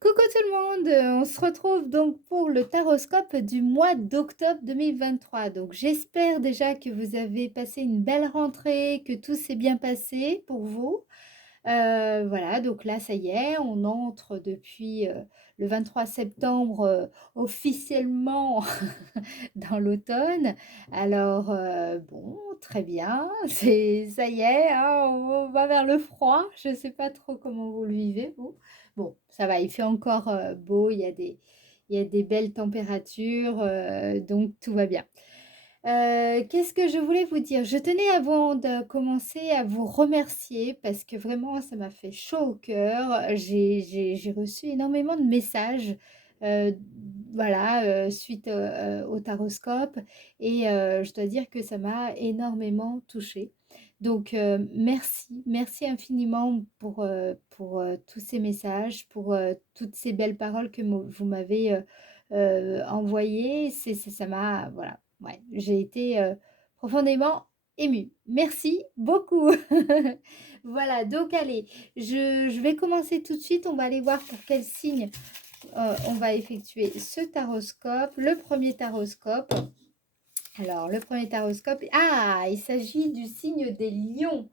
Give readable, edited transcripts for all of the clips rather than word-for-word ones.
Coucou tout le monde, on se retrouve donc pour le taroscope du mois d'octobre 2023. Donc j'espère déjà que vous avez passé une belle rentrée, que tout s'est bien passé pour vous. Voilà, donc là, ça y est, on entre depuis, le 23 septembre, officiellement dans l'automne. Alors, bon, très bien, c'est ça y est, hein, on va vers le froid. Je ne sais pas trop comment vous le vivez, vous? Bon, ça va, il fait encore, beau, il y a des belles températures, donc tout va bien. Qu'est-ce que je voulais vous dire? Je tenais avant de commencer à vous remercier parce que vraiment ça m'a fait chaud au cœur. J'ai reçu énormément de messages, heu, voilà, suite, au taroscope et je dois dire que ça m'a énormément touchée. Donc merci, merci infiniment pour, tous ces messages, pour, toutes ces belles paroles que vous m'avez, envoyées. Ça m'a voilà, ouais, j'ai été, profondément émue. Merci beaucoup. Voilà, donc allez, je vais commencer tout de suite. On va aller voir pour quel signe, on va effectuer ce taroscope. Le premier taroscope. Alors, le premier taroscope, ah! Il s'agit du signe des lions.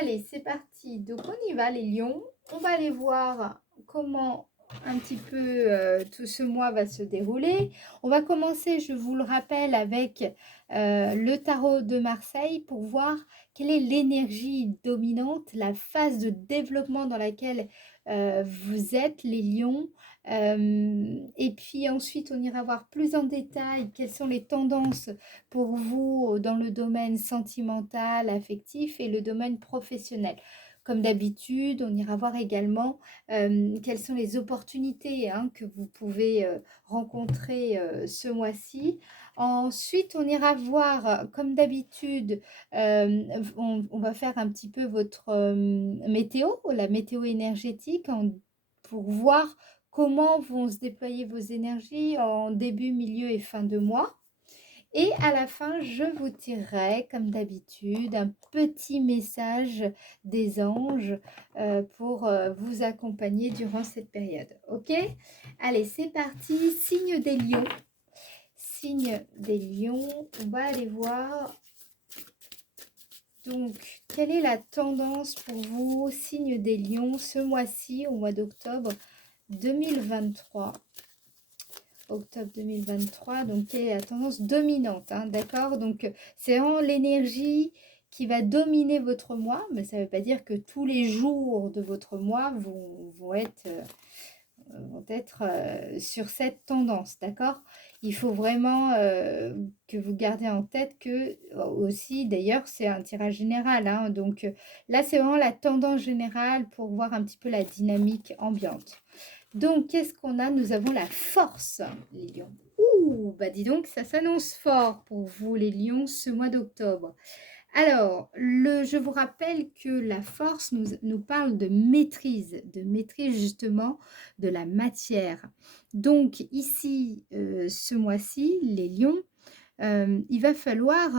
Allez, c'est parti. Donc, on y va, les lions. On va aller voir comment un petit peu tout ce mois va se dérouler. On va commencer, je vous le rappelle, avec le tarot de Marseille pour voir quelle est l'énergie dominante, la phase de développement dans laquelle vous êtes, les lions. Et puis ensuite, on ira voir plus en détail quelles sont les tendances pour vous dans le domaine sentimental, affectif et le domaine professionnel. Comme d'habitude, on ira voir également quelles sont les opportunités hein, que vous pouvez rencontrer ce mois-ci. Ensuite, on ira voir, comme d'habitude, on va faire un petit peu votre météo, la météo énergétique, pour voir comment vont se déployer vos énergies en début, milieu et fin de mois. Et à la fin, je vous tirerai, comme d'habitude, un petit message des anges pour vous accompagner durant cette période. OK? Allez, c'est parti. Signe des lions. Signe des lions. On va aller voir. Donc, quelle est la tendance pour vous, signe des lions, ce mois-ci, au mois d'octobre 2023? Octobre 2023, donc quelle est la tendance dominante, hein, d'accord? Donc c'est vraiment l'énergie qui va dominer votre mois, mais ça ne veut pas dire que tous les jours de votre mois vont être sur cette tendance, d'accord? Il faut vraiment que vous gardiez en tête que aussi, d'ailleurs, c'est un tirage général, hein, donc là c'est vraiment la tendance générale pour voir un petit peu la dynamique ambiante. Donc, qu'est-ce qu'on a? Nous avons la force, les lions. Ouh, bah dis donc, ça s'annonce fort pour vous, les lions, ce mois d'octobre. Alors, je vous rappelle que la force nous parle de maîtrise justement de la matière. Donc, ici, ce mois-ci, les lions, il va falloir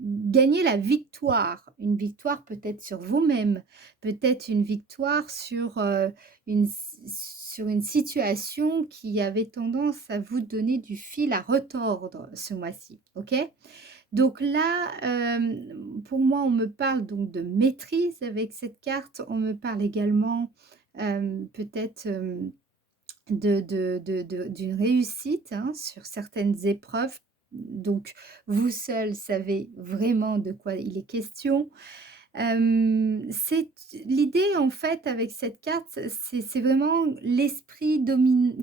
gagner la victoire. Une victoire peut-être sur vous-même, peut-être une victoire sur une situation qui avait tendance à vous donner du fil à retordre ce mois-ci. OK? Donc là, pour moi, on me parle donc de maîtrise avec cette carte. On me parle également peut-être d'une réussite hein, sur certaines épreuves. Donc, vous seul savez vraiment de quoi il est question. C'est l'idée en fait avec cette carte, c'est vraiment l'esprit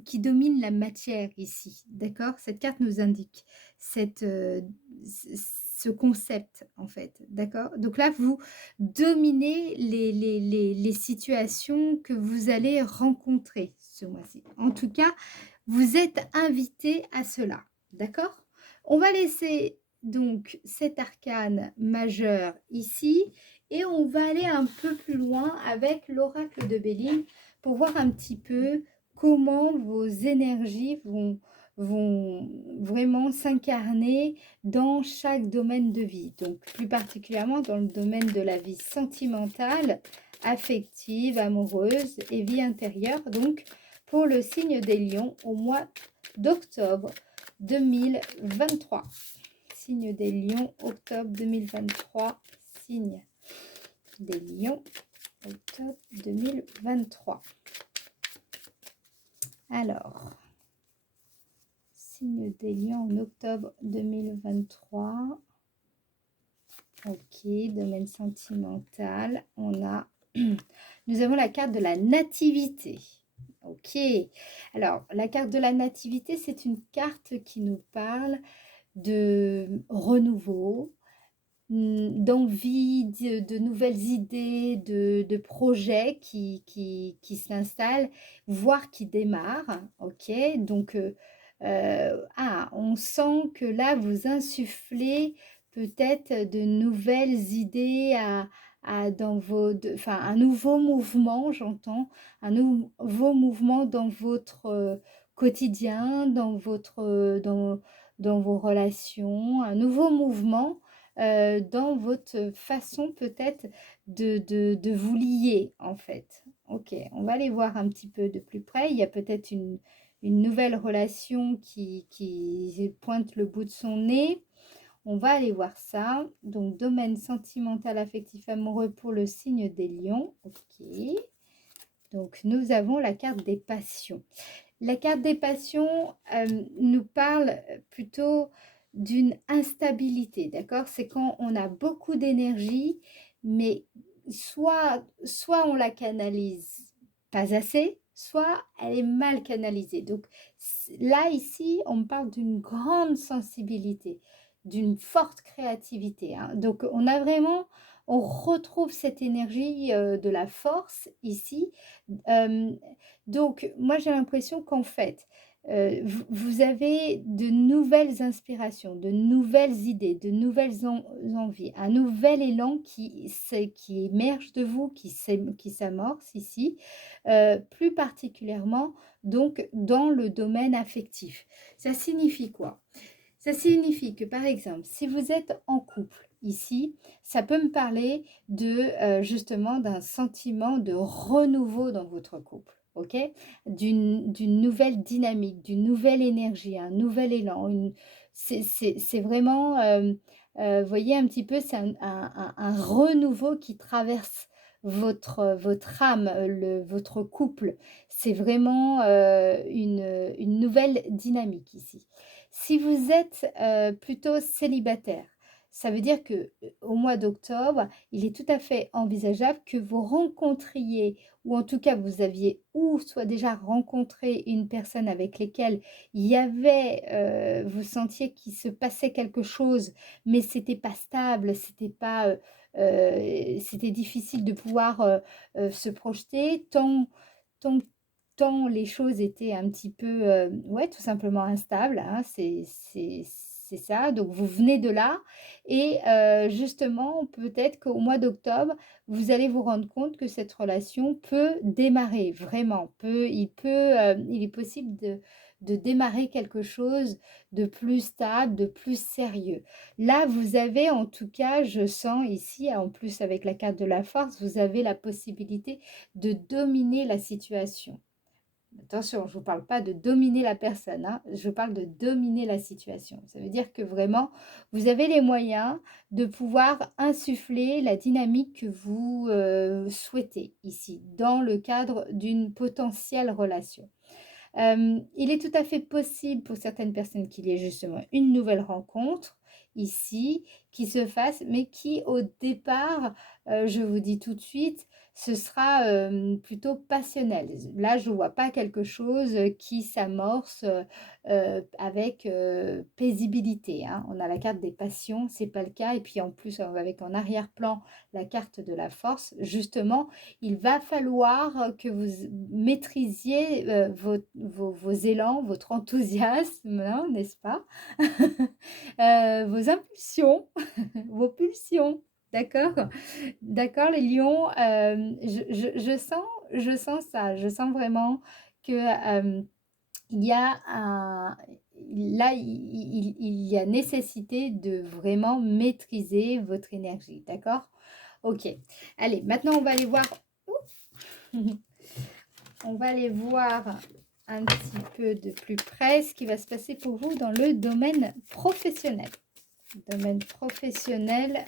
qui domine la matière ici, d'accord? Cette carte nous indique cette, ce concept en fait, d'accord? Donc là, vous dominez les situations que vous allez rencontrer ce mois-ci. En tout cas, vous êtes invité à cela, d'accord? On va laisser donc cet arcane majeur ici et on va aller un peu plus loin avec l'oracle de Béline pour voir un petit peu comment vos énergies vont vraiment s'incarner dans chaque domaine de vie. Donc plus particulièrement dans le domaine de la vie sentimentale, affective, amoureuse et vie intérieure. Donc, pour le signe des lions au mois d'octobre 2023. Signe des lions, octobre 2023. Signe des lions, octobre 2023. Alors, signe des lions en octobre 2023. Ok, domaine sentimental. Nous avons la carte de la nativité. Ok, alors la carte de la nativité, c'est une carte qui nous parle de renouveau, d'envie, de nouvelles idées, de projets qui s'installent, voire qui démarrent. Ok, donc on sent que là, vous insufflez peut-être de nouvelles idées dans enfin, un nouveau mouvement, j'entends, un nouveau mouvement dans votre quotidien, dans vos relations, un nouveau mouvement dans votre façon peut-être de vous lier en fait. Ok, on va aller voir un petit peu de plus près. Il y a peut-être une nouvelle relation qui pointe le bout de son nez. On va aller voir ça. Donc, domaine sentimental, affectif, amoureux pour le signe des lions. Ok. Donc, nous avons la carte des passions. La carte des passions nous parle plutôt d'une instabilité, d'accord? C'est quand on a beaucoup d'énergie, mais soit on la canalise pas assez, soit elle est mal canalisée. Donc là, ici, on me parle d'une grande sensibilité, d'une forte créativité, hein. Donc on retrouve cette énergie de la force ici. Euh, donc, moi, j'ai l'impression qu'en fait, vous avez de nouvelles inspirations, de nouvelles idées, de nouvelles envies, un nouvel élan qui émerge de vous, qui s'amorce ici, plus particulièrement donc dans le domaine affectif. Ça signifie quoi? Ça signifie que, par exemple, si vous êtes en couple ici, ça peut me parler justement d'un sentiment de renouveau dans votre couple, ok? D'une nouvelle dynamique, d'une nouvelle énergie, un nouvel élan. C'est vraiment, vous voyez un petit peu, c'est un renouveau qui traverse votre âme, votre couple. C'est vraiment une nouvelle dynamique ici. Si vous êtes plutôt célibataire, ça veut dire que au mois d'octobre, il est tout à fait envisageable que vous rencontriez, ou en tout cas vous aviez ou soit déjà rencontré une personne avec laquelle il y avait, vous sentiez qu'il se passait quelque chose, mais c'était pas stable, c'était difficile de pouvoir se projeter, tant les choses étaient un petit peu, ouais, tout simplement instables, hein, c'est ça. Donc vous venez de là et justement, peut-être qu'au mois d'octobre, vous allez vous rendre compte que cette relation peut démarrer, vraiment, il est possible de démarrer quelque chose de plus stable, de plus sérieux. Là, vous avez en tout cas, je sens ici, en plus avec la carte de la force, vous avez la possibilité de dominer la situation. Attention, je ne vous parle pas de dominer la personne, hein, je parle de dominer la situation. Ça veut dire que vraiment, vous avez les moyens de pouvoir insuffler la dynamique que vous souhaitez ici, dans le cadre d'une potentielle relation. Il est tout à fait possible pour certaines personnes qu'il y ait justement une nouvelle rencontre ici qui se fasse, mais qui au départ, je vous dis tout de suite, ce sera plutôt passionnel. Là, je ne vois pas quelque chose qui s'amorce avec paisibilité, hein. On a la carte des passions, c'est pas le cas. Et puis en plus, avec en arrière-plan la carte de la force, justement, il va falloir que vous maîtrisiez vos élans, votre enthousiasme, hein, n'est-ce pas? Vos impulsions, vos pulsions, d'accord? D'accord, les lions, je sens ça, je sens vraiment que il y a là, il y a nécessité de vraiment maîtriser votre énergie, d'accord? Ok, allez, maintenant on va aller voir On va aller voir un petit peu de plus près ce qui va se passer pour vous dans le domaine professionnel. Domaine professionnel,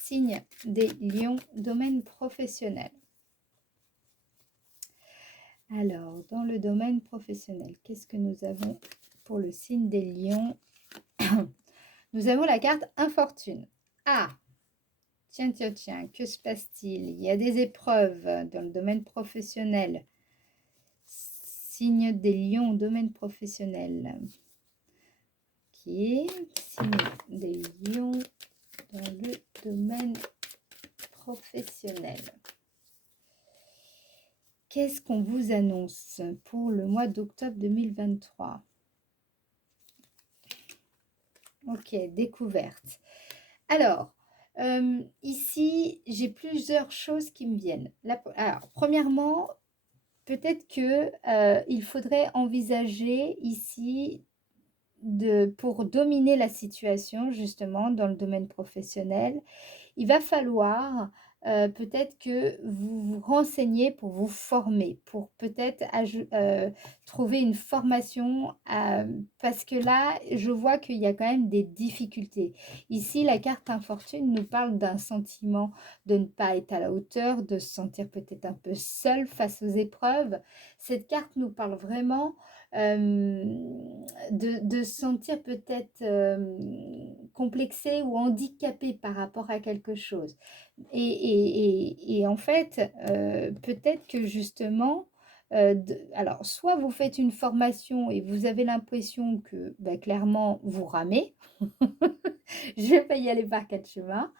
signe des lions, domaine professionnel. Alors, dans le domaine professionnel, qu'est-ce que nous avons pour le signe des lions? Nous avons la carte infortune. Ah, tiens, tiens, tiens, que se passe-t-il? Il y a des épreuves dans le domaine professionnel. Signe des lions, domaine professionnel. Ok, signe des lions dans le domaine professionnel. Qu'est-ce qu'on vous annonce pour le mois d'octobre 2023? Ok, découverte. Alors, ici, j'ai plusieurs choses qui me viennent. Alors, premièrement, peut-être que il faudrait envisager ici pour dominer la situation, justement, dans le domaine professionnel, il va falloir peut-être que vous vous renseignez pour vous former, pour peut-être trouver une formation, parce que là, je vois qu'il y a quand même des difficultés. Ici, la carte infortune nous parle d'un sentiment de ne pas être à la hauteur, de se sentir peut-être un peu seul face aux épreuves. Cette carte nous parle vraiment de se sentir peut-être complexé ou handicapé par rapport à quelque chose. Et en fait, peut-être que justement, alors, soit vous faites une formation et vous avez l'impression que bah, clairement vous ramez, je vais pas y aller par quatre chemins.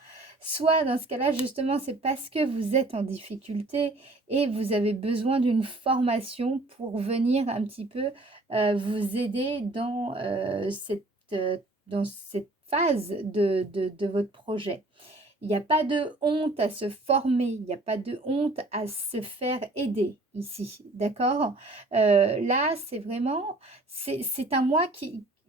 Soit dans ce cas-là, justement, c'est parce que vous êtes en difficulté et vous avez besoin d'une formation pour venir un petit peu vous aider dans cette phase de votre projet. Il n'y a pas de honte à se former, il n'y a pas de honte à se faire aider ici, d'accord? Là, c'est vraiment, c'est un mois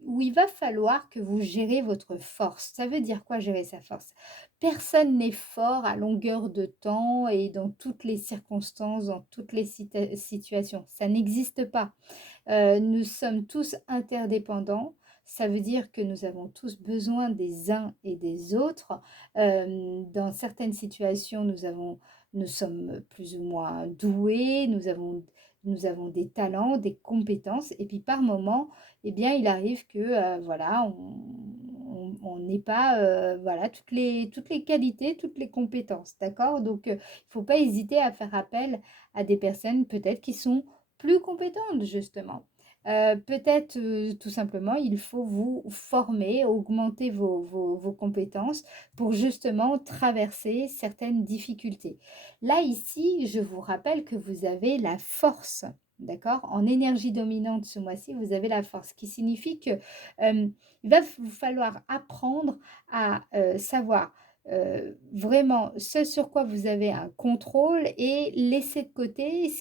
où il va falloir que vous gérez votre force. Ça veut dire quoi gérer sa force? Personne n'est fort à longueur de temps et dans toutes les circonstances, dans toutes les situations. Ça n'existe pas. Nous sommes tous interdépendants. Ça veut dire que nous avons tous besoin des uns et des autres. Dans certaines situations, nous sommes plus ou moins doués, nous avons des talents, des compétences. Et puis par moment, eh bien, il arrive que voilà, on n'ait pas voilà, toutes les qualités, toutes les compétences. D'accord? Donc, il ne faut pas hésiter à faire appel à des personnes peut-être qui sont plus compétentes, justement. Peut-être tout simplement, il faut vous former, augmenter vos compétences pour justement traverser certaines difficultés. Là, ici, je vous rappelle que vous avez la force, d'accord? En énergie dominante ce mois-ci, vous avez la force, qui signifie que il va vous falloir apprendre à savoir vraiment ce sur quoi vous avez un contrôle et laisser de côté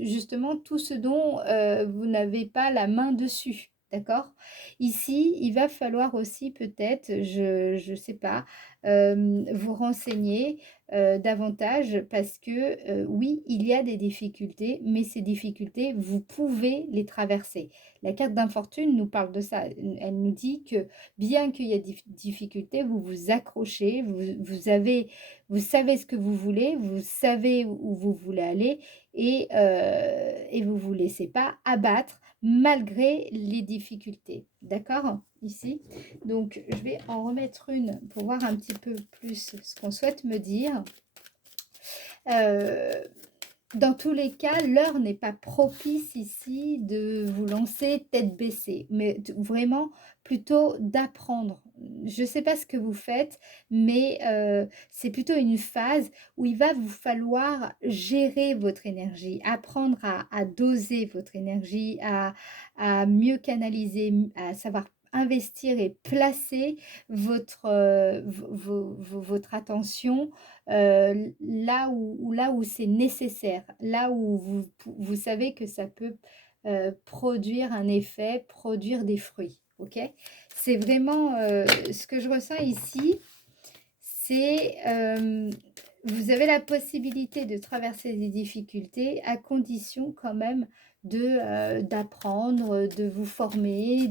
justement tout ce dont vous n'avez pas la main dessus. D'accord? Ici, il va falloir aussi peut-être, je sais pas, vous renseigner davantage parce que oui, il y a des difficultés, mais ces difficultés, vous pouvez les traverser. La carte d'infortune nous parle de ça. Elle nous dit que bien qu'il y ait des difficultés, vous vous accrochez, vous savez ce que vous voulez, vous savez où vous voulez aller et vous ne vous laissez pas abattre malgré les difficultés. D'accord? Ici. Donc, je vais en remettre une pour voir un petit peu plus ce qu'on souhaite me dire. Dans tous les cas, l'heure n'est pas propice ici de vous lancer tête baissée, mais vraiment plutôt d'apprendre. Je ne sais pas ce que vous faites, mais c'est plutôt une phase où il va vous falloir gérer votre énergie, apprendre à doser votre énergie, à mieux canaliser, à savoir investir et placer votre attention là où c'est nécessaire, là où vous savez que ça peut produire un effet, produire des fruits. Ok? C'est vraiment ce que je ressens ici, c'est vous avez la possibilité de traverser des difficultés à condition quand même d'apprendre, de vous former,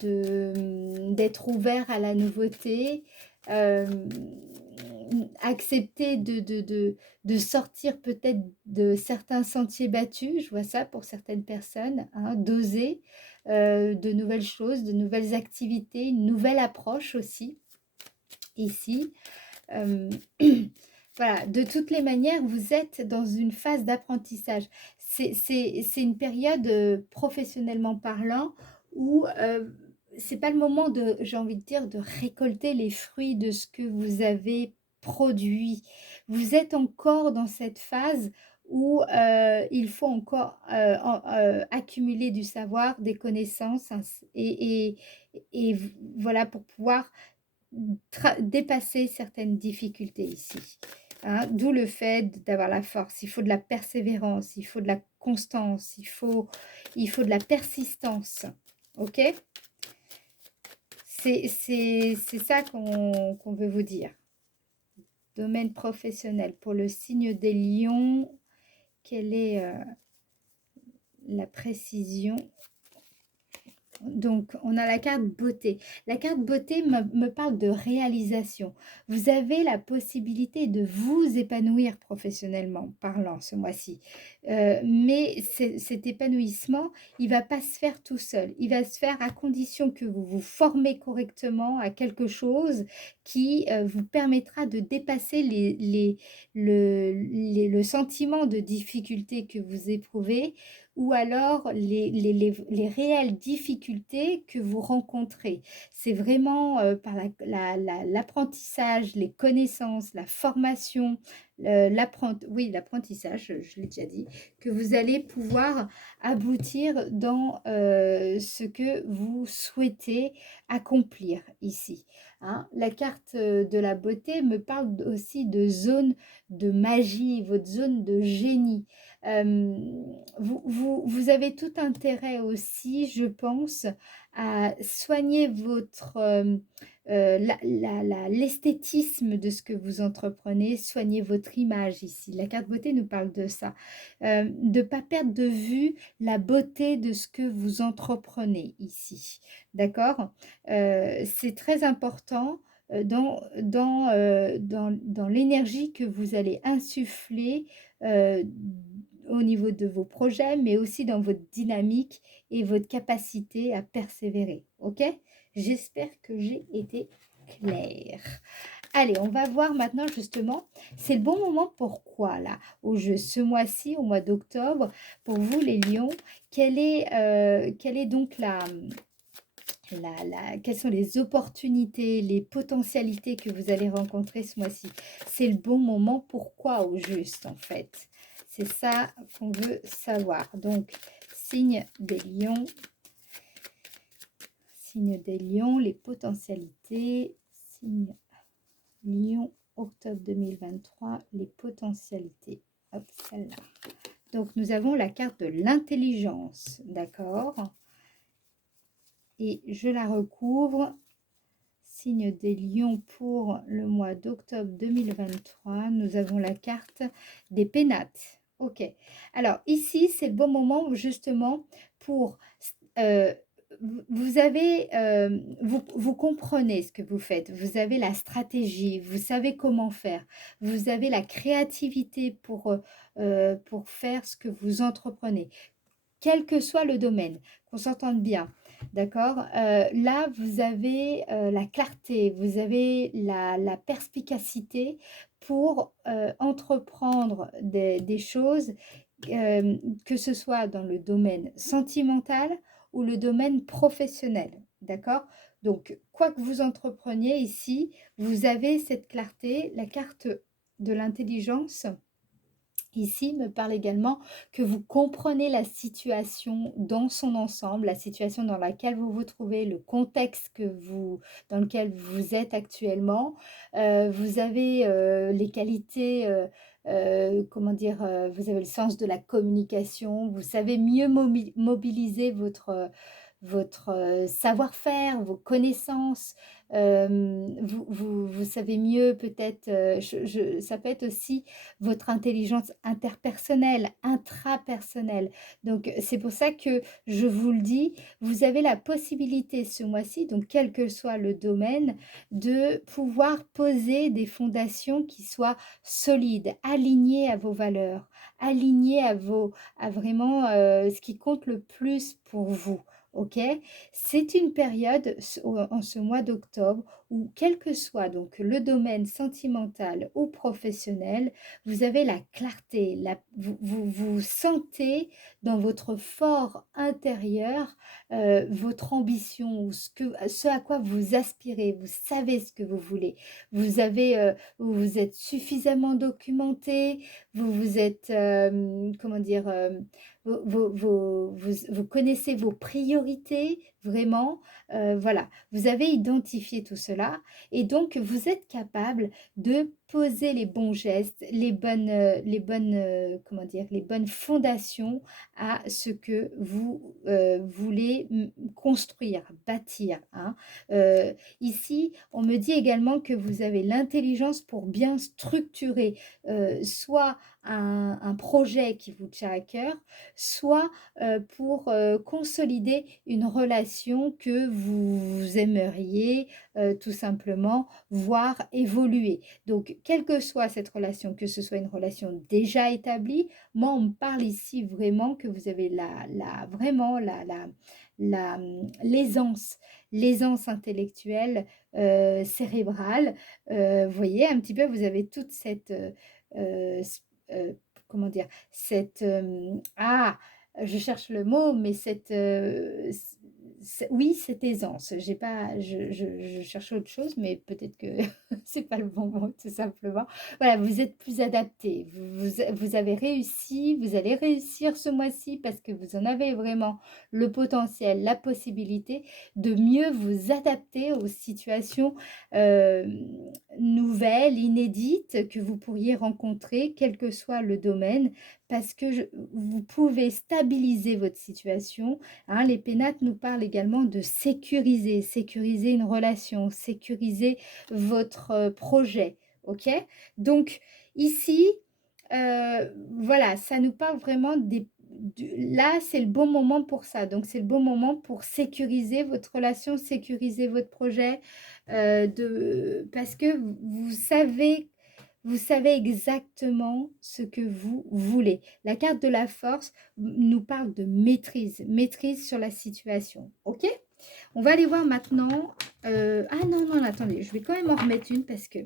d'être ouvert à la nouveauté, hem, accepter de sortir peut-être de certains sentiers battus, je vois ça pour certaines personnes, hein, d'oser, de nouvelles choses, de nouvelles activités, une nouvelle approche aussi ici. Hem, voilà, de toutes les manières, vous êtes dans une phase d'apprentissage. C'est une période, professionnellement parlant où, c'est pas le moment de j'ai envie de dire, de récolter les fruits de ce que vous avez produit. Vous êtes encore dans cette phase où, il faut encore, accumuler du savoir, des connaissances, et voilà pour pouvoir dépasser certaines difficultés ici, hein. D'où le fait d'avoir la force. Il faut de la persévérance, il faut de la constance, il faut de la persistance. OK? C'est ça qu'on veut vous dire. Domaine professionnel. Pour le signe des lions, quelle est la précision? Donc, on a la carte beauté. La carte beauté me parle de réalisation. Vous avez la possibilité de vous épanouir professionnellement parlant ce mois-ci. Mais cet épanouissement, il va pas se faire tout seul. Il va se faire à condition que vous vous formez correctement à quelque chose qui vous permettra de dépasser le sentiment de difficulté que vous éprouvez, ou alors les réelles difficultés que vous rencontrez. C'est vraiment, par l'apprentissage, les connaissances, la formation, l'apprentissage, je l'ai déjà dit, que vous allez pouvoir aboutir dans, ce que vous souhaitez accomplir ici, hein. La carte, de la beauté me parle aussi de zone de magie, votre zone de génie. Vous avez tout intérêt aussi, je pense, à soigner votre, l'esthétisme de ce que vous entreprenez, soigner votre image ici. La carte beauté nous parle de ça. De ne pas perdre de vue la beauté de ce que vous entreprenez ici. D'accord? C'est très important, dans l'énergie que vous allez insuffler, heu, au niveau de vos projets, mais aussi dans votre dynamique et votre capacité à persévérer. OK? J'espère que j'ai été claire. Allez, on va voir maintenant justement, c'est le bon moment pourquoi là, au jeu, ce mois-ci, au mois d'octobre, pour vous les lions, quelle est donc quelles sont les opportunités, les potentialités que vous allez rencontrer ce mois-ci? C'est le bon moment, pourquoi au juste en fait? C'est ça qu'on veut savoir. Donc, signe des lions, les potentialités, signe lion, octobre 2023, les potentialités. Hop, celle-là. Donc, nous avons la carte de l'intelligence, d'accord? Et je la recouvre. Signe des lions pour le mois d'octobre 2023. Nous avons la carte des pénates. OK. Alors ici, c'est le bon moment justement pour... euh, vous avez, vous comprenez ce que vous faites, vous avez la stratégie, vous savez comment faire, vous avez la créativité pour faire ce que vous entreprenez, quel que soit le domaine, qu'on s'entende bien, d'accord? Là, vous avez, la clarté, vous avez la perspicacité pour, entreprendre des choses, que ce soit dans le domaine sentimental ou le domaine professionnel, d'accord? Donc, quoi que vous entrepreniez ici, vous avez cette clarté. La carte de l'intelligence ici me parle également que vous comprenez la situation dans son ensemble, la situation dans laquelle vous vous trouvez, le contexte dans lequel vous êtes actuellement. Vous avez les qualités, comment dire, vous avez le sens de la communication, vous savez mieux mobiliser votre savoir-faire, vos connaissances. Vous savez mieux peut-être, ça peut être aussi votre intelligence interpersonnelle, intrapersonnelle. Donc c'est pour ça que je vous le dis, vous avez la possibilité ce mois-ci, donc quel que soit le domaine, de pouvoir poser des fondations qui soient solides, alignées à vos valeurs, alignées à vraiment, ce qui compte le plus pour vous, OK? C'est une période en ce mois d'octobre où quel que soit donc le domaine sentimental ou professionnel, vous avez la clarté, vous sentez dans votre fort intérieur, votre ambition ou ce à quoi vous aspirez. Vous savez ce que vous voulez. Vous vous êtes suffisamment documenté, vous vous êtes, comment dire? Vous connaissez vos priorités vraiment, voilà. Vous avez identifié tout cela et donc vous êtes capable de poser les bons gestes, comment dire? Les bonnes fondations à ce que vous, voulez construire, bâtir, hein. Ici, on me dit également que vous avez l'intelligence pour bien structurer, soit un projet qui vous tient à cœur, soit, pour, consolider une relation que vous aimeriez, tout simplement voir évoluer. Donc quelle que soit cette relation, que ce soit une relation déjà établie, moi on me parle ici vraiment que vous avez vraiment l'aisance intellectuelle, cérébrale. Vous voyez un petit peu, vous avez toute cette, s comment dire? Cette, je cherche le mot, mais cette, oui, cette aisance. J'ai pas je cherche autre chose, mais peut-être que c'est pas le bon mot, tout simplement. Voilà, vous êtes plus adapté. Vous avez réussi, vous allez réussir ce mois-ci parce que vous en avez vraiment le potentiel, la possibilité de mieux vous adapter aux situations, nouvelles, inédites que vous pourriez rencontrer, quel que soit le domaine, parce que vous pouvez stabiliser votre situation, hein. Les pénates nous parlent également de sécuriser, sécuriser une relation, sécuriser votre projet, ok? Donc ici, voilà, ça nous parle vraiment là, c'est le bon moment pour ça. Donc c'est le bon moment pour sécuriser votre relation, sécuriser votre projet, parce que vous savez exactement ce que vous voulez. La carte de la force nous parle de maîtrise, maîtrise sur la situation. OK? On va aller voir maintenant. Ah non, non, attendez, je vais quand même en remettre une parce que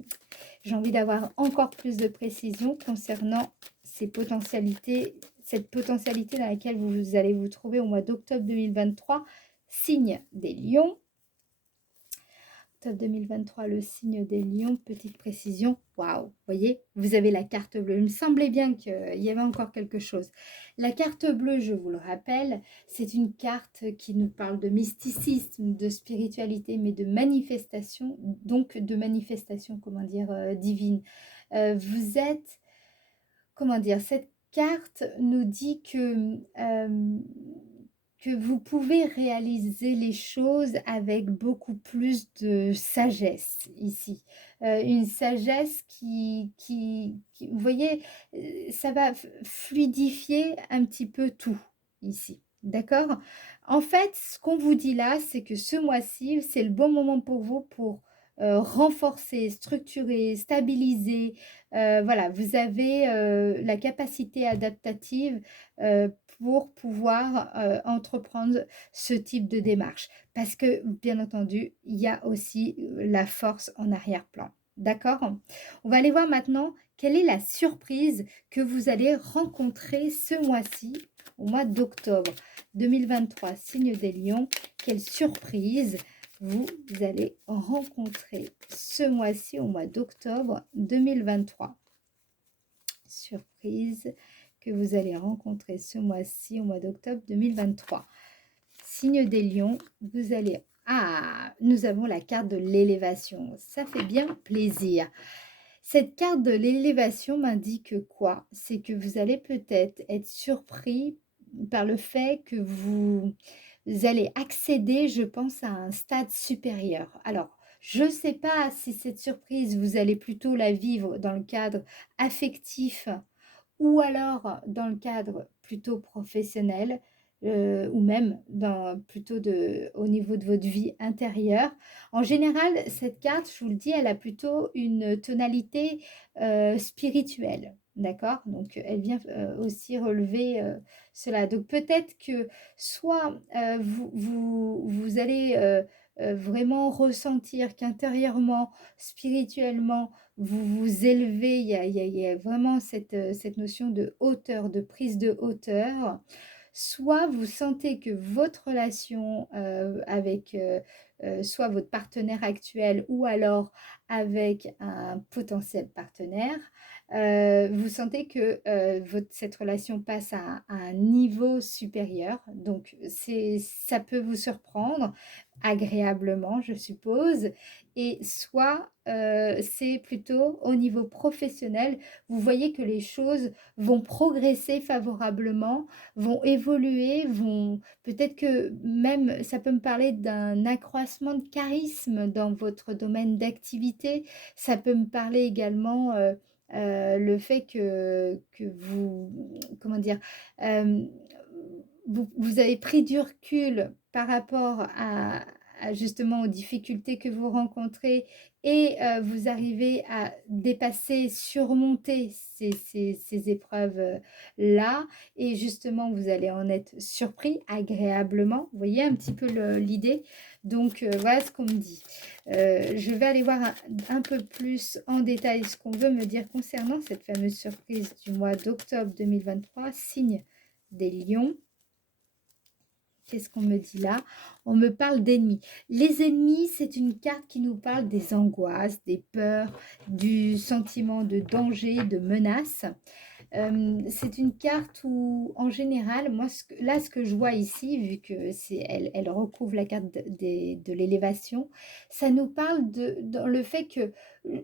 j'ai envie d'avoir encore plus de précision concernant cette potentialité dans laquelle vous allez vous trouver au mois d'octobre 2023, signe des lions. Octobre 2023, le signe des lions, petite précision. Waouh, voyez, vous avez la carte bleue. Il me semblait bien qu'il y avait encore quelque chose. La carte bleue, je vous le rappelle, c'est une carte qui nous parle de mysticisme, de spiritualité, mais de manifestation, donc de manifestation, comment dire, divine. Vous êtes, comment dire, cette carte nous dit que vous pouvez réaliser les choses avec beaucoup plus de sagesse ici. Une sagesse vous voyez, ça va fluidifier un petit peu tout ici. D'accord? En fait, ce qu'on vous dit là, c'est que ce mois-ci, c'est le bon moment pour vous pour renforcer, structurer, stabiliser. Voilà, vous avez la capacité adaptative pour pouvoir, entreprendre ce type de démarche. Parce que, bien entendu, il y a aussi, la force en arrière-plan. D'accord? On va aller voir maintenant quelle est la surprise que vous allez rencontrer ce mois-ci, au mois d'octobre 2023, signe des lions. Quelle surprise vous allez rencontrer ce mois-ci, au mois d'octobre 2023. Surprise que vous allez rencontrer ce mois-ci, au mois d'octobre 2023. Signe des lions, vous allez... Ah, nous avons la carte de l'élévation. Ça fait bien plaisir. Cette carte de l'élévation m'indique quoi? C'est que vous allez peut-être être surpris par le fait que vous allez accéder, je pense, à un stade supérieur. Alors, je ne sais pas si cette surprise, vous allez plutôt la vivre dans le cadre affectif ou alors dans le cadre plutôt professionnel, ou même plutôt au niveau de votre vie intérieure. En général, cette carte, je vous le dis, elle a plutôt une tonalité, spirituelle, d'accord? Donc elle vient, aussi relever, cela. Donc peut-être que soit, vous allez, vraiment ressentir qu'intérieurement, spirituellement, vous vous élevez, il y a vraiment cette notion de hauteur, de prise de hauteur. Soit vous sentez que votre relation, avec, soit votre partenaire actuel ou alors avec un potentiel partenaire, vous sentez que, cette relation passe à un niveau supérieur. Donc ça peut vous surprendre, agréablement, je suppose, et soit, c'est plutôt au niveau professionnel, vous voyez que les choses vont progresser favorablement, vont évoluer, vont peut-être que même ça peut me parler d'un accroissement de charisme dans votre domaine d'activité. Ça peut me parler également, le fait que vous, comment dire? Hem, vous avez pris du recul par rapport à justement aux difficultés que vous rencontrez et vous arrivez à dépasser, surmonter ces épreuves, là, et justement vous allez en être surpris agréablement. Vous voyez un petit peu l'idée? Donc voilà ce qu'on me dit. Je vais aller voir un peu plus en détail ce qu'on veut me dire concernant cette fameuse surprise du mois d'octobre 2023, signe des lions. Qu'est-ce qu'on me dit là? On me parle d'ennemis. Les ennemis, c'est une carte qui nous parle des angoisses, des peurs, du sentiment de danger, de menace. C'est une carte où, en général, moi, ce que je vois ici, vu que elle recouvre la carte de l'élévation, ça nous parle dans le fait que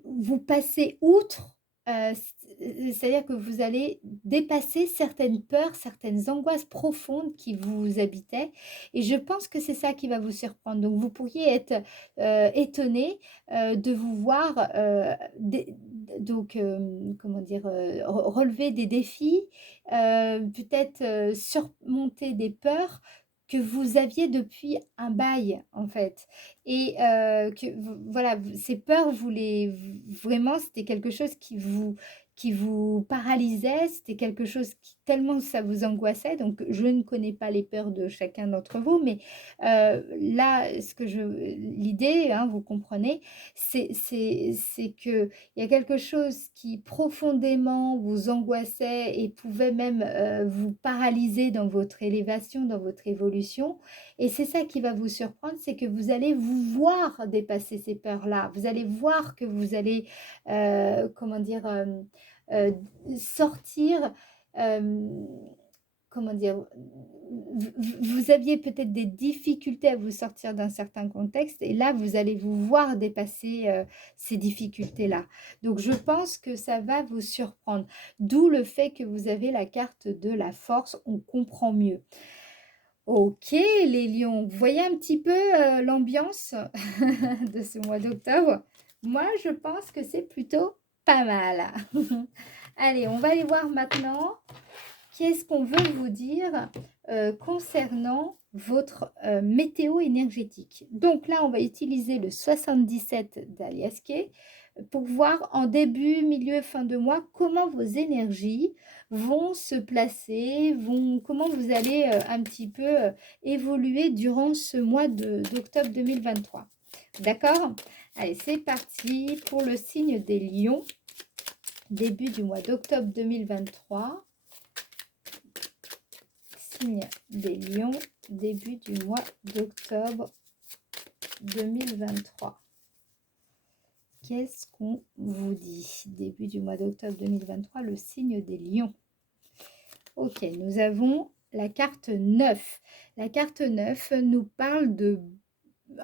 vous passez outre, c'est-à-dire que vous allez dépasser certaines peurs, certaines angoisses profondes qui vous habitaient, et je pense que c'est ça qui va vous surprendre. Donc, vous pourriez être étonné de vous voir donc, comment dire, relever des défis, peut-être surmonter des peurs que vous aviez depuis un bail, en fait, et voilà, ces peurs, vraiment, c'était quelque chose qui vous paralysait, c'était quelque chose qui tellement ça vous angoissait. Donc je ne connais pas les peurs de chacun d'entre vous, mais là, l'idée, hein, vous comprenez, c'est qu'il y a quelque chose qui profondément vous angoissait et pouvait même, vous paralyser dans votre élévation, dans votre évolution, et c'est ça qui va vous surprendre, c'est que vous allez vous voir dépasser ces peurs-là. Vous allez voir que vous allez, comment dire? Heu, sortir, hem, comment dire? Vous aviez peut-être des difficultés à vous sortir d'un certain contexte, et là, vous allez vous voir dépasser, ces difficultés-là. Donc je pense que ça va vous surprendre. D'où le fait que vous avez la carte de la force, on comprend mieux. OK, les lions, vous voyez un petit peu, l'ambiance de ce mois d'octobre? Moi, je pense que c'est plutôt pas mal. Allez, on va aller voir maintenant qu'est-ce qu'on veut vous dire, concernant votre, météo énergétique. Donc là, on va utiliser le 77 d'Aliaské pour voir en début, milieu, fin de mois, comment vos énergies vont se placer, comment vous allez, un petit peu, évoluer durant ce mois d'octobre 2023. D'accord? Allez, c'est parti pour le signe des lions, début du mois d'octobre 2023. Signe des lions, début du mois d'octobre 2023. Qu'est-ce qu'on vous dit? Début du mois d'octobre 2023, le signe des lions. Ok, nous avons la carte 9. La carte 9 nous parle de...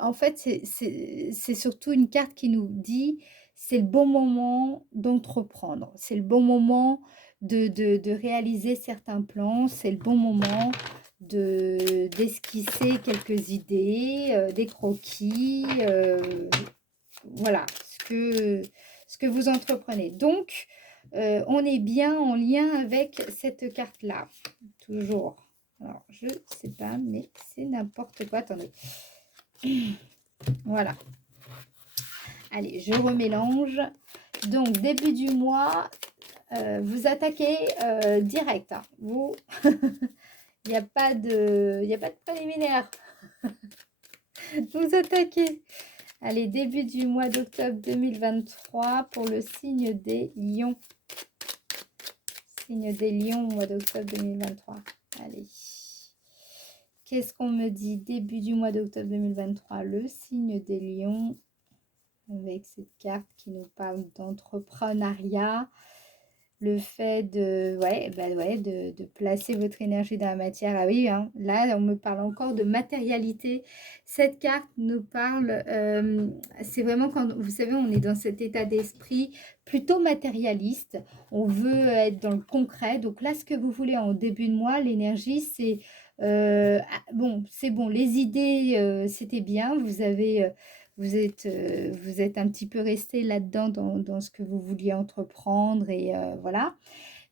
En fait, c'est surtout une carte qui nous dit c'est le bon moment d'entreprendre, c'est le bon moment de réaliser certains plans, c'est le bon moment d'esquisser quelques idées, des croquis, voilà, ce que vous entreprenez. Donc, on est bien en lien avec cette carte-là, toujours. Alors, je ne sais pas, mais c'est n'importe quoi. Attendez. Voilà. Allez, je remélange. Donc, début du mois, vous attaquez direct. Hein. Vous, il n'y a pas de préliminaire. Vous attaquez. Allez, début du mois d'octobre 2023 pour le signe des lions. Signe des lions, mois d'octobre 2023. Allez. Qu'est-ce qu'on me dit? Début du mois d'octobre 2023, le signe des lions. Avec cette carte qui nous parle d'entrepreneuriat. Le fait de placer votre énergie dans la matière. Ah oui, hein, là, on me parle encore de matérialité. Cette carte nous parle, c'est vraiment quand, vous savez, on est dans cet état d'esprit plutôt matérialiste. On veut être dans le concret. Donc là, ce que vous voulez en début de mois, l'énergie, c'est, bon, c'est bon, les idées, c'était bien. Vous êtes un petit peu resté là-dedans dans ce que vous vouliez entreprendre et voilà.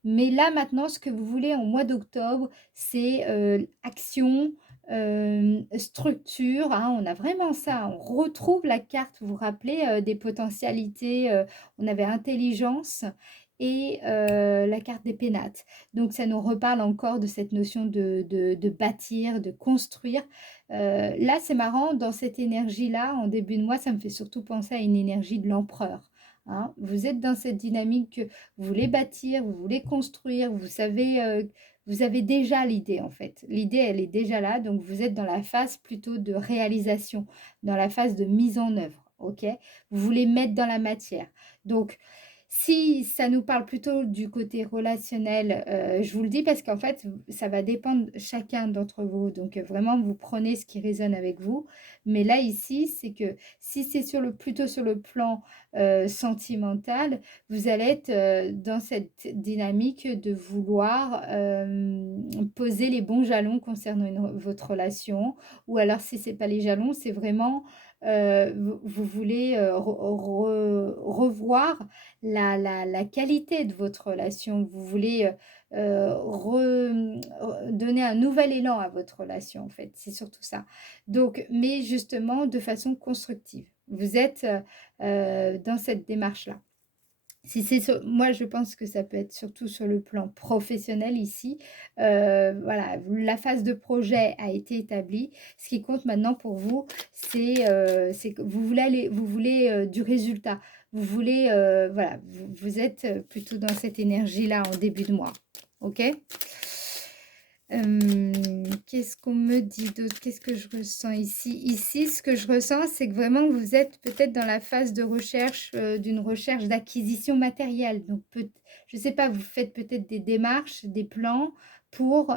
Mais là, maintenant, ce que vous voulez en mois d'octobre, c'est action, structure. Hein, on a vraiment ça. On retrouve la carte, vous vous rappelez, des potentialités. On avait intelligence et la carte des pénates. Donc, ça nous reparle encore de cette notion de bâtir, de construire. Là, c'est marrant, dans cette énergie-là, en début de mois, ça me fait surtout penser à une énergie de l'empereur. Hein. Vous êtes dans cette dynamique que vous voulez bâtir, vous voulez construire, vous savez, vous avez déjà l'idée en fait. L'idée, elle est déjà là, donc vous êtes dans la phase plutôt de réalisation, dans la phase de mise en œuvre, ok? Vous voulez mettre dans la matière. Donc, si ça nous parle plutôt du côté relationnel, je vous le dis parce qu'en fait, ça va dépendre chacun d'entre vous. Donc, vraiment, vous prenez ce qui résonne avec vous. Mais là, ici, c'est que si c'est plutôt sur le plan sentimental, vous allez être dans cette dynamique de vouloir poser les bons jalons concernant votre relation. Ou alors, si ce n'est pas les jalons, c'est vraiment vous voulez revoir la qualité de votre relation. Vous voulez donner un nouvel élan à votre relation, en fait. C'est surtout ça. Donc, mais justement, de façon constructive. Vous êtes dans cette démarche-là. Si c'est moi, je pense que ça peut être surtout sur le plan professionnel ici. Voilà, la phase de projet a été établie. Ce qui compte maintenant pour vous, c'est que vous voulez du résultat. Vous voulez, voilà, vous êtes plutôt dans cette énergie-là en début de mois. OK? Qu'est-ce qu'on me dit d'autre? Qu'est-ce que je ressens ici? Ici, ce que je ressens, c'est que vraiment vous êtes peut-être dans la phase de recherche, d'une recherche d'acquisition matérielle. Donc je ne sais pas, vous faites peut-être des démarches, des plans pour,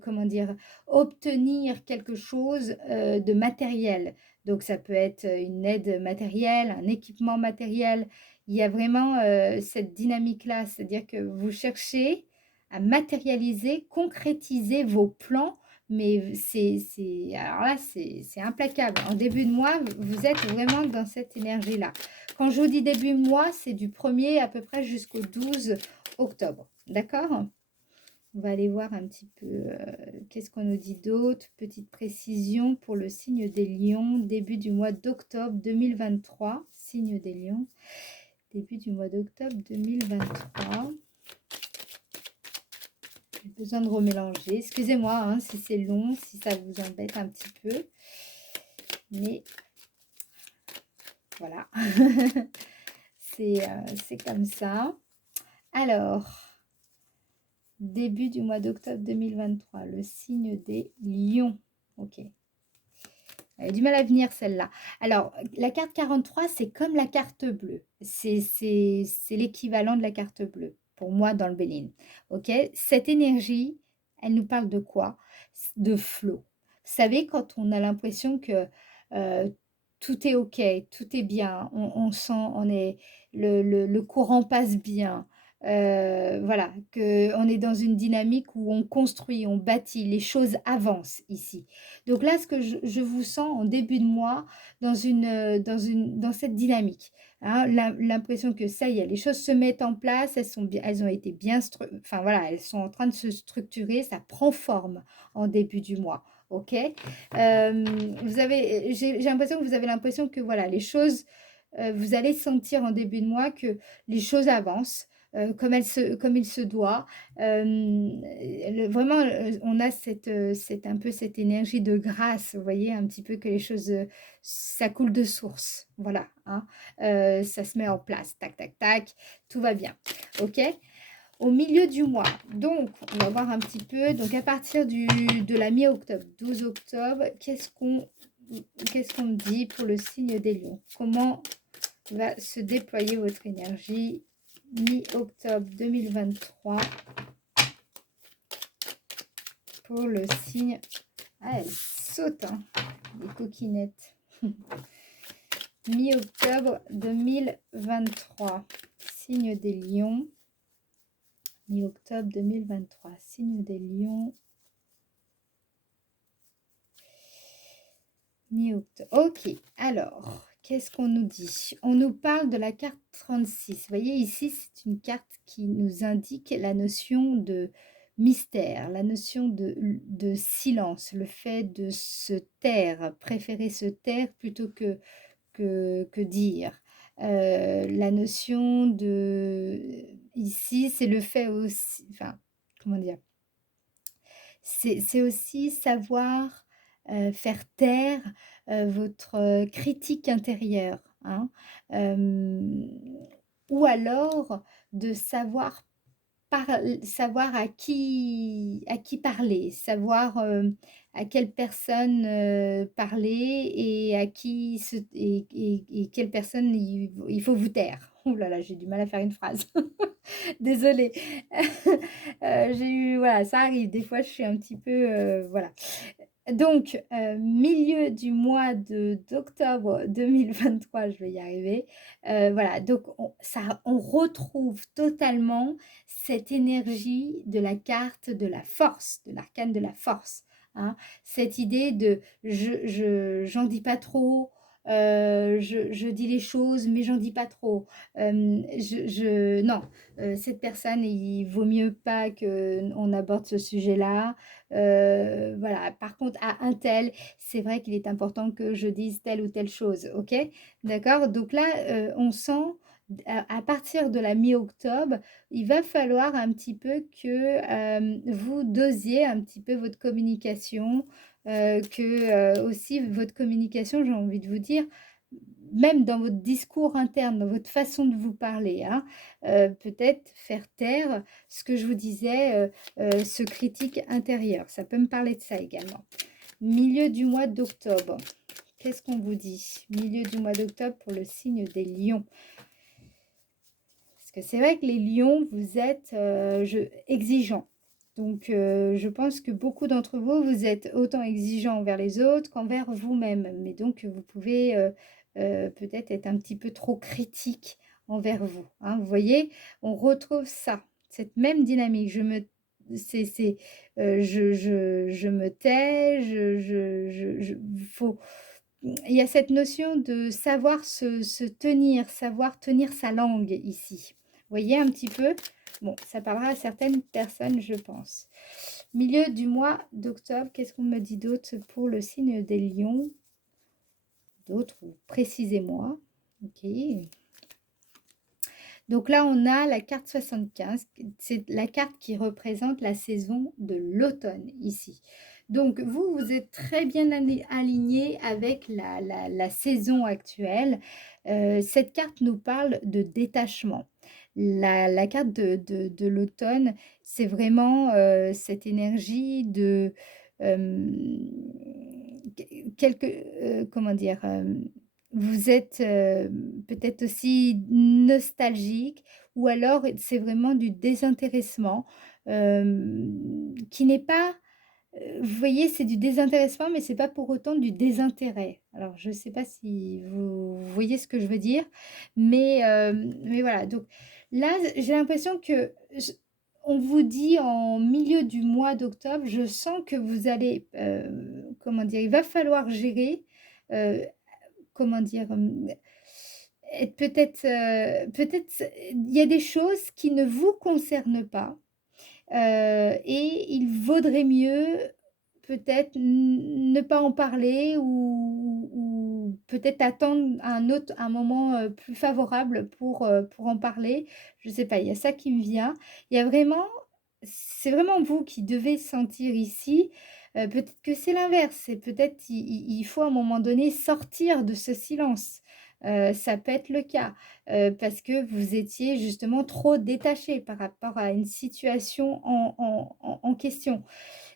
comment dire? Obtenir quelque chose, de matériel. Donc ça peut être, une aide matérielle, un équipement matériel. Il y a vraiment, cette dynamique-là, c'est-à-dire que vous cherchez à matérialiser, concrétiser vos plans, mais alors là, c'est implacable. En début de mois, vous êtes vraiment dans cette énergie-là. Quand je vous dis début mois, c'est du 1er à peu près jusqu'au 12 octobre. D'accord? On va aller voir un petit peu qu'est-ce qu'on nous dit d'autre. Petite précision pour le signe des lions, début du mois d'octobre 2023. Signe des lions, début du mois d'octobre 2023. J'ai besoin de remélanger. Excusez-moi hein, si c'est long, si ça vous embête un petit peu. Mais voilà, c'est comme ça. Alors, début du mois d'octobre 2023, le signe des lions. Ok. Elle a du mal à venir celle-là. Alors, la carte 43, c'est comme la carte bleue. C'est l'équivalent de la carte bleue pour moi dans le Bénin. Ok. Cette énergie, elle nous parle de quoi? De flow. Vous savez, quand on a l'impression que euh, tout est ok, tout est bien, on sent, le courant passe bien, Voilà, qu'on est dans une dynamique où on construit, on bâtit, les choses avancent ici. Donc là, ce que je vous sens en début de mois dans cette dynamique, hein. L'impression que ça y est, les choses se mettent en place, elles ont été bien enfin voilà, elles sont en train de se structurer, ça prend forme en début du mois, OK? J'ai l'impression que vous avez l'impression que voilà, les choses, vous allez sentir en début de mois que les choses avancent, comme il se doit. Vraiment, on a un peu cette énergie de grâce, vous voyez? Un petit peu que les choses, ça coule de source, voilà, hein. Ça se met en place, tac, tac, tac, tout va bien, OK? Au milieu du mois, donc on va voir un petit peu, donc à partir de la mi-octobre, 12 octobre, qu'est-ce qu'on me dit pour le signe des lions? Comment va se déployer votre énergie mi-octobre 2023 pour le signe. Ah, elle saute, hein, les coquinettes. Mi-octobre 2023, signe des lions. Mi-octobre 2023, signe des lions. Mi-octobre. Ok, alors, qu'est-ce qu'on nous dit? On nous parle de la carte 36. Vous voyez, ici, c'est une carte qui nous indique la notion de mystère, la notion de silence, le fait de se taire, préférer se taire plutôt que dire. La notion de... Ici, c'est le fait aussi... Enfin, comment dire? C'est aussi savoir, faire taire, votre, critique intérieure, hein. Hem, ou alors de savoir à qui parler, savoir, à quelle personne, parler et à qui se et quelle personne il faut vous taire. Ouh là là, j'ai du mal à faire une phrase. Désolée. J'ai eu voilà, ça arrive. Des fois, je suis un petit peu, voilà. Donc, milieu du mois d'octobre 2023, je vais y arriver. Voilà, donc on retrouve totalement cette énergie de la carte de la force, de l'arcane de la force, hein. Cette idée de j'en dis pas trop, je dis les choses, mais j'en dis pas trop. Non, cette personne, il vaut mieux pas qu'on aborde ce sujet-là. Voilà. Par contre, à un tel, c'est vrai qu'il est important que je dise telle ou telle chose, OK? D'accord? Donc là, on sent à partir de la mi-octobre, il va falloir un petit peu que, vous dosiez un petit peu votre communication, aussi votre communication, j'ai envie de vous dire, même dans votre discours interne, dans votre façon de vous parler, hein, peut-être faire taire ce que je vous disais, ce critique intérieur. Ça peut me parler de ça également. Milieu du mois d'octobre, qu'est-ce qu'on vous dit? Milieu du mois d'octobre pour le signe des lions. Parce que c'est vrai que les lions, vous êtes exigeants. Donc, je pense que beaucoup d'entre vous, vous êtes autant exigeants envers les autres qu'envers vous-même. Mais donc, vous pouvez peut-être être un petit peu trop critique envers vous, hein. Vous voyez, on retrouve ça, cette même dynamique. Je me tais, il y a cette notion de savoir se tenir, savoir tenir sa langue ici. Vous voyez un petit peu? Bon, ça parlera à certaines personnes, je pense. Milieu du mois d'octobre, qu'est-ce qu'on me dit d'autre pour le signe des lions? D'autres, précisez-moi. Ok. Donc là, on a la carte 75. C'est la carte qui représente la saison de l'automne ici. Donc vous êtes très bien aligné avec la saison actuelle. Cette carte nous parle de détachement. La carte de l'automne, c'est vraiment cette énergie de comment dire, vous êtes peut-être aussi nostalgique ou alors c'est vraiment du désintéressement qui n'est pas, vous voyez, c'est du désintéressement, mais c'est pas pour autant du désintérêt. Alors, je ne sais pas si vous voyez ce que je veux dire, mais voilà. Donc, Là, j'ai l'impression que on vous dit en milieu du mois d'octobre, je sens que vous allez, comment dire? Il va falloir gérer, heu, comment dire? Être peut-être, peut-être il y a des choses qui ne vous concernent pas. Et il vaudrait mieux peut-être ne pas en parler ou peut-être attendre un moment, plus favorable pour en parler. Je sais pas, il y a ça qui me vient. Il y a vraiment c'est vraiment vous qui devez sentir ici, peut-être que c'est l'inverse, c'est peut-être il faut à un moment donné sortir de ce silence. Ça peut être le cas parce que vous étiez justement trop détaché par rapport à une situation en question.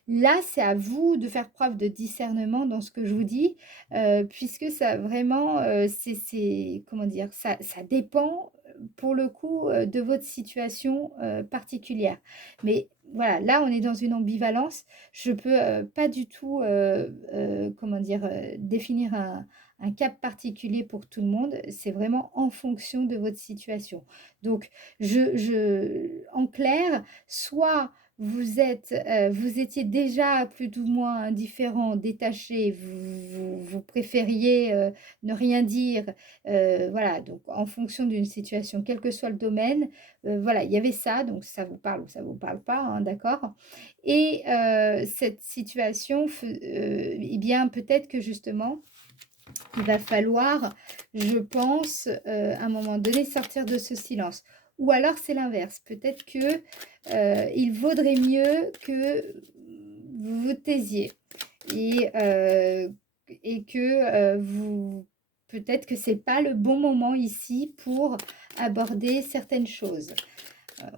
Là, c'est à vous de faire preuve de discernement dans ce que je vous dis, puisque ça vraiment, c'est comment dire? Ça dépend, pour le coup, de votre situation, particulière. Mais voilà, là, on est dans une ambivalence. Je peux, pas du tout, comment dire? Définir un cap particulier pour tout le monde. C'est vraiment en fonction de votre situation. Donc en clair, soit vous étiez déjà plus ou moins indifférent, détaché, vous préfériez, ne rien dire, voilà, donc en fonction d'une situation, quel que soit le domaine, voilà, il y avait ça, donc ça vous parle ou ça vous parle pas, hein, d'accord? Et cette situation eh bien, peut-être que justement, il va falloir, je pense, à un moment donné, sortir de ce silence. Ou alors c'est l'inverse. Peut-être que, il vaudrait mieux que vous vous taisiez et que, vous peut-être que c'est pas le bon moment ici pour aborder certaines choses.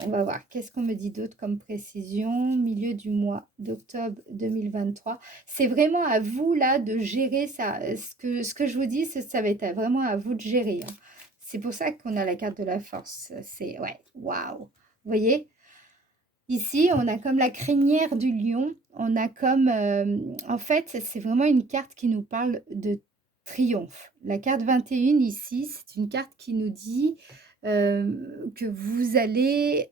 On va voir, qu'est-ce qu'on me dit d'autre comme précision? Milieu du mois d'octobre 2023. C'est vraiment à vous là de gérer ça. Ce que je vous dis, ça va être vraiment à vous de gérer, hein. C'est pour ça qu'on a la carte de la force. C'est ouais, waouh! Vous voyez? Ici, on a comme la crinière du lion. On a comme, en fait, c'est vraiment une carte qui nous parle de triomphe. La carte 21 ici, c'est une carte qui nous dit, que vous allez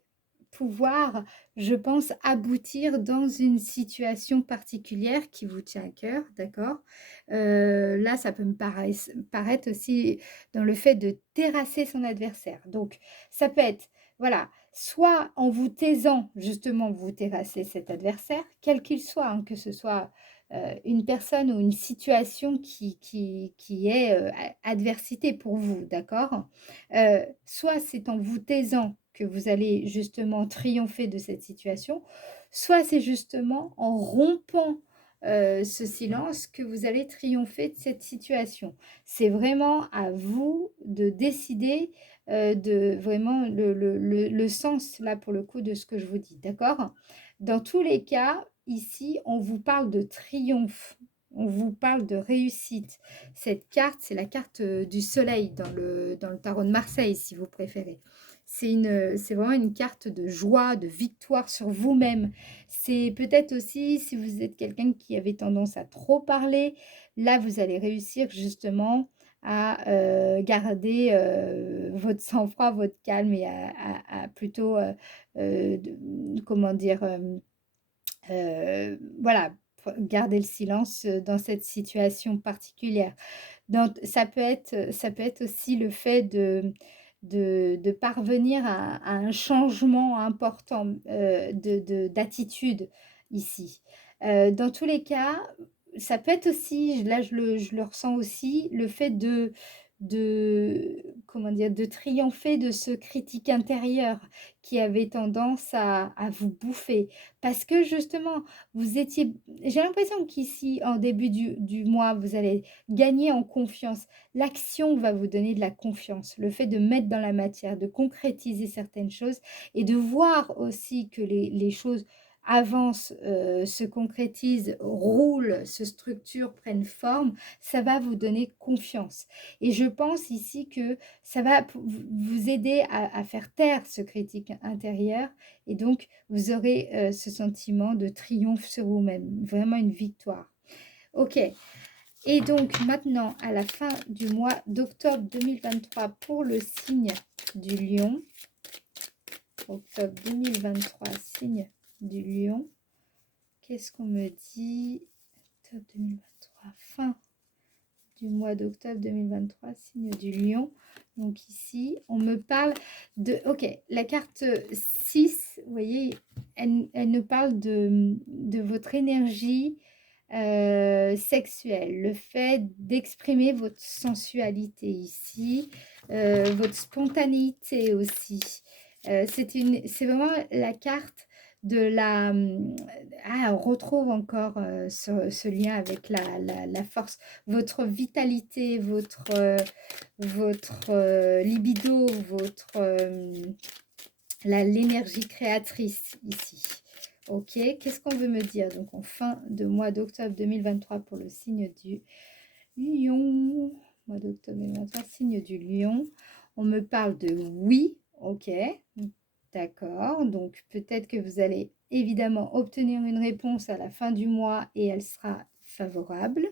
pouvoir, je pense, aboutir dans une situation particulière qui vous tient à cœur, d'accord? Là, ça peut me paraître aussi dans le fait de terrasser son adversaire. Donc ça peut être, voilà, soit en vous taisant, justement, vous terrassez cet adversaire, quel qu'il soit, hein, que ce soit, une personne ou une situation qui est, adversité pour vous, d'accord? Soit c'est en vous taisant que vous allez justement triompher de cette situation, soit c'est justement en rompant, ce silence que vous allez triompher de cette situation. C'est vraiment à vous de décider, de vraiment le sens là pour le coup de ce que je vous dis, d'accord? Dans tous les cas, ici, on vous parle de triomphe, on vous parle de réussite. Cette carte, c'est la carte, du soleil dans le tarot de Marseille, si vous préférez. C'est vraiment une carte de joie, de victoire sur vous-même. C'est peut-être aussi si vous êtes quelqu'un qui avait tendance à trop parler, là, vous allez réussir justement à, garder, votre sang-froid, votre calme et à plutôt, comment dire? Voilà, garder le silence, dans cette situation particulière. Donc ça peut être aussi le fait de parvenir à un changement important, d'attitude ici. Dans tous les cas, ça peut être aussi, là je le ressens aussi, le fait comment dire? De triompher de ce critique intérieur qui avait tendance à vous bouffer. Parce que justement, j'ai l'impression qu'ici, en début du mois, vous allez gagner en confiance. L'action va vous donner de la confiance, le fait de mettre dans la matière, de concrétiser certaines choses et de voir aussi que les choses avancent, se concrétisent, roulent, se structurent, prennent forme, ça va vous donner confiance. Et je pense ici que ça va vous aider à faire taire ce critique intérieur et donc vous aurez, ce sentiment de triomphe sur vous-même, vraiment une victoire. OK. Et donc maintenant, à la fin du mois d'octobre 2023 pour le signe du lion, octobre 2023, signe du lion. Qu'est-ce qu'on me dit? Octobre 2023, fin du mois d'octobre 2023, signe du lion. Donc ici, on me parle de... Ok, la carte 6, vous voyez, elle nous parle de votre énergie sexuelle, le fait d'exprimer votre sensualité ici, votre spontanéité aussi. C'est vraiment la carte de la... Ah, on retrouve encore ce lien avec la force, votre vitalité, votre libido, l'énergie créatrice ici. Ok, qu'est-ce qu'on veut me dire? Donc en fin de mois d'octobre 2023 pour le signe du lion. Mois d'octobre 2023, signe du lion. On me parle de oui, ok, d'accord. Donc peut-être que vous allez évidemment obtenir une réponse à la fin du mois et elle sera favorable.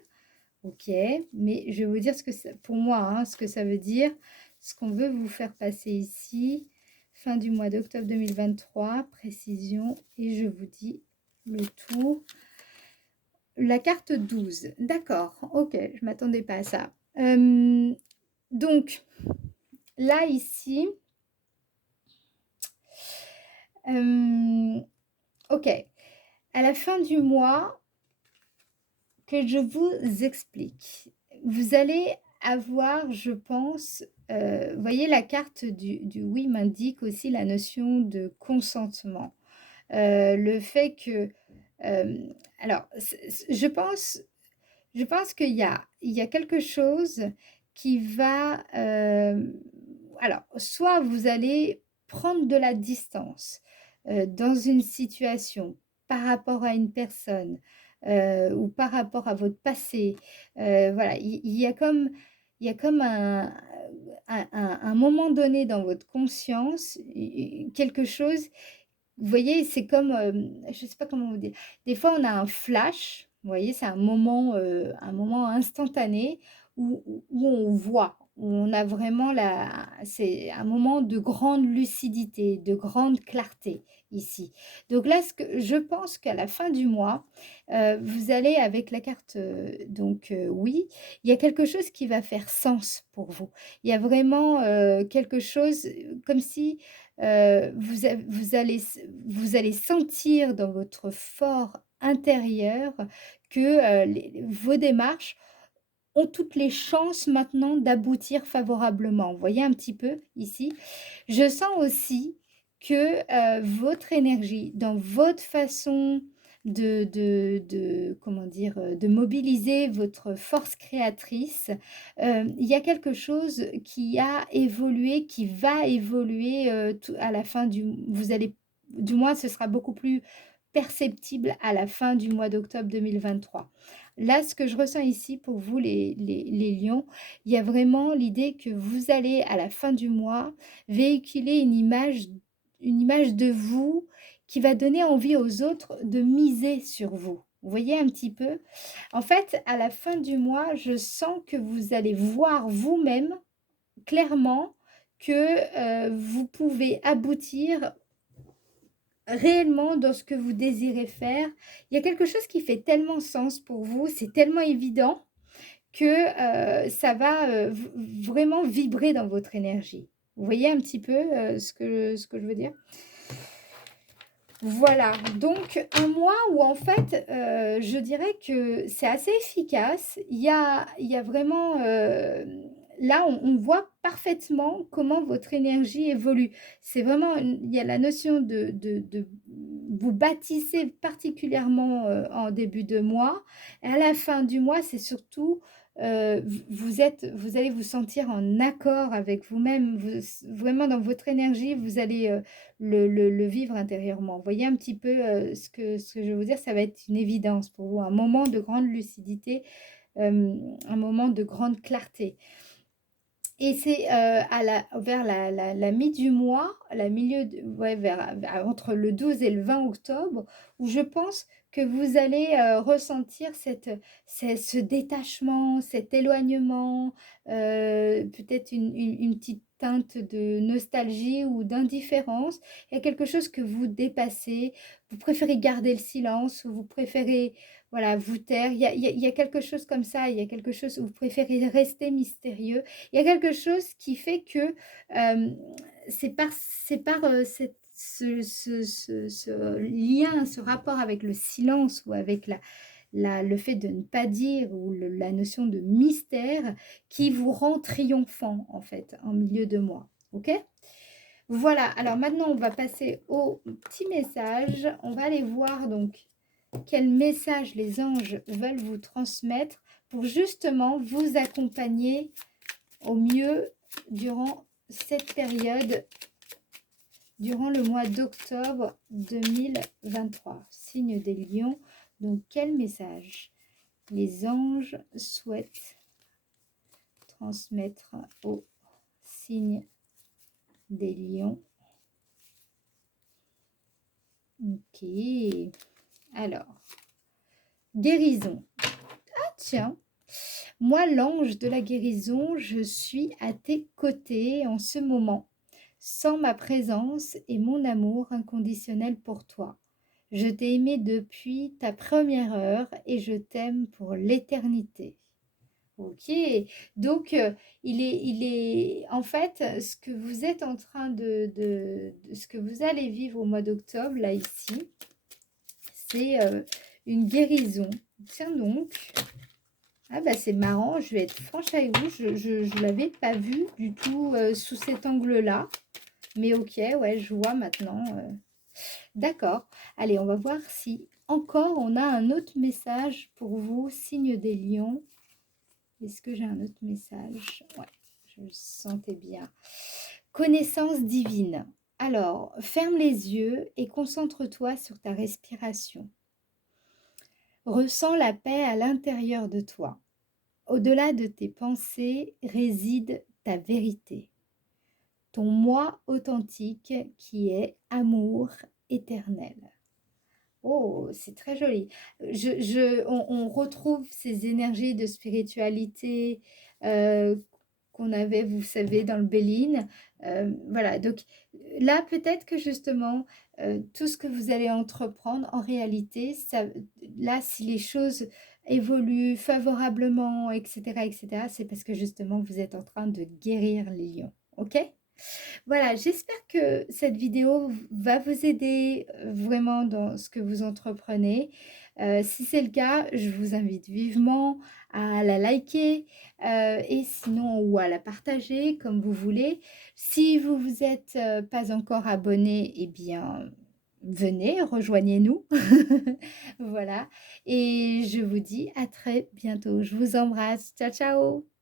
Ok, mais je vais vous dire ce que ça, pour moi, hein, ce que ça veut dire, ce qu'on veut vous faire passer ici. Fin du mois d'octobre 2023, précision, et je vous dis le tout. La carte 12, d'accord, ok, je ne m'attendais pas à ça. Donc, là, ici, ok, à la fin du mois, que je vous explique. Vous allez avoir, je pense, vous voyez la carte du oui m'indique aussi la notion de consentement. Le fait que, alors, je pense qu'il y a quelque chose qui va, alors, soit vous allez prendre de la distance dans une situation par rapport à une personne ou par rapport à votre passé. Voilà, il y a comme un moment donné dans votre conscience, quelque chose, vous voyez, c'est comme, je ne sais pas comment vous dire. Des fois, on a un flash, vous voyez, c'est un moment instantané où on voit, où on a vraiment c'est un moment de grande lucidité, de grande clarté ici. Donc là, je pense qu'à la fin du mois, vous allez avec la carte, donc oui, il y a quelque chose qui va faire sens pour vous. Il y a vraiment quelque chose comme si vous allez sentir dans votre fort intérieur que vos démarches ont toutes les chances maintenant d'aboutir favorablement. Vous voyez un petit peu ici? Je sens aussi que votre énergie, dans votre façon comment dire, de mobiliser votre force créatrice, il y a quelque chose qui a évolué, qui va évoluer à la fin du moins ce sera beaucoup plus perceptible à la fin du mois d'octobre 2023. Là, ce que je ressens ici pour vous, les lions, il y a vraiment l'idée que vous allez, à la fin du mois, véhiculer une image de vous qui va donner envie aux autres de miser sur vous. Vous voyez un petit peu? En fait, à la fin du mois, je sens que vous allez voir vous-même clairement que vous pouvez aboutir réellement dans ce que vous désirez faire. Il y a quelque chose qui fait tellement sens pour vous, c'est tellement évident que ça va vraiment vibrer dans votre énergie. Vous voyez un petit peu ce que je veux dire? Voilà, donc un mois où en fait, je dirais que c'est assez efficace. Il y a vraiment, là, on voit parfaitement comment votre énergie évolue. C'est vraiment il y a la notion de vous bâtissez particulièrement, en début de mois. Et à la fin du mois, c'est surtout, vous allez vous sentir en accord avec vous-même. Vraiment dans votre énergie, vous allez, le vivre intérieurement. Vous voyez un petit peu ce que je veux vous dire, ça va être une évidence pour vous, un moment de grande lucidité, un moment de grande clarté. Et c'est vers la mi du mois, ouais, entre le 12 et le 20 octobre, où je pense que vous allez ressentir ce détachement, cet éloignement, peut-être une petite teinte de nostalgie ou d'indifférence. Il y a quelque chose que vous dépassez. Vous préférez garder le silence ou vous préférez, voilà, vous taire. Il y a quelque chose comme ça. Il y a quelque chose où vous préférez rester mystérieux. Il y a quelque chose qui fait que c'est par ce lien, ce rapport avec le silence ou avec le fait de ne pas dire ou la notion de mystère qui vous rend triomphant en fait en milieu de mois. Ok? Voilà, alors maintenant on va passer au petit message. On va aller voir donc quel message les anges veulent vous transmettre pour justement vous accompagner au mieux durant cette période, durant le mois d'octobre 2023. Signe des lions. Donc quel message les anges souhaitent transmettre au signe des lions? Ok. Alors, guérison. Ah tiens, moi l'ange de la guérison, je suis à tes côtés en ce moment. Sans ma présence et mon amour inconditionnel pour toi. Je t'ai aimé depuis ta première heure et je t'aime pour l'éternité. Ok, donc en fait, ce que vous êtes en train ce que vous allez vivre au mois d'octobre, là, ici, c'est une guérison. Tiens donc, ah bah c'est marrant, je vais être franche avec vous, je ne l'avais pas vu du tout sous cet angle-là. Mais ok, ouais, je vois maintenant. D'accord. Allez, on va voir si encore on a un autre message pour vous, signe des lions. Est-ce que j'ai un autre message? Ouais, je le sentais bien. Connaissance divine. Alors, ferme les yeux et concentre-toi sur ta respiration. Ressens la paix à l'intérieur de toi. Au-delà de tes pensées réside ta vérité. Ton moi authentique qui est amour éternel. Oh, c'est très joli. On retrouve ces énergies de spiritualité qu'on avait, vous savez, dans le Béline. Voilà, donc là, peut-être que justement, tout ce que vous allez entreprendre, en réalité, ça, là, si les choses évoluent favorablement, etc., c'est parce que justement, vous êtes en train de guérir les lions. OK? Voilà, j'espère que cette vidéo va vous aider vraiment dans ce que vous entreprenez. Si c'est le cas, je vous invite vivement à la liker et sinon ou à la partager comme vous voulez. Si vous vous êtes pas encore abonné, eh bien venez, rejoignez-nous. Voilà, et je vous dis à très bientôt. Je vous embrasse. Ciao, ciao.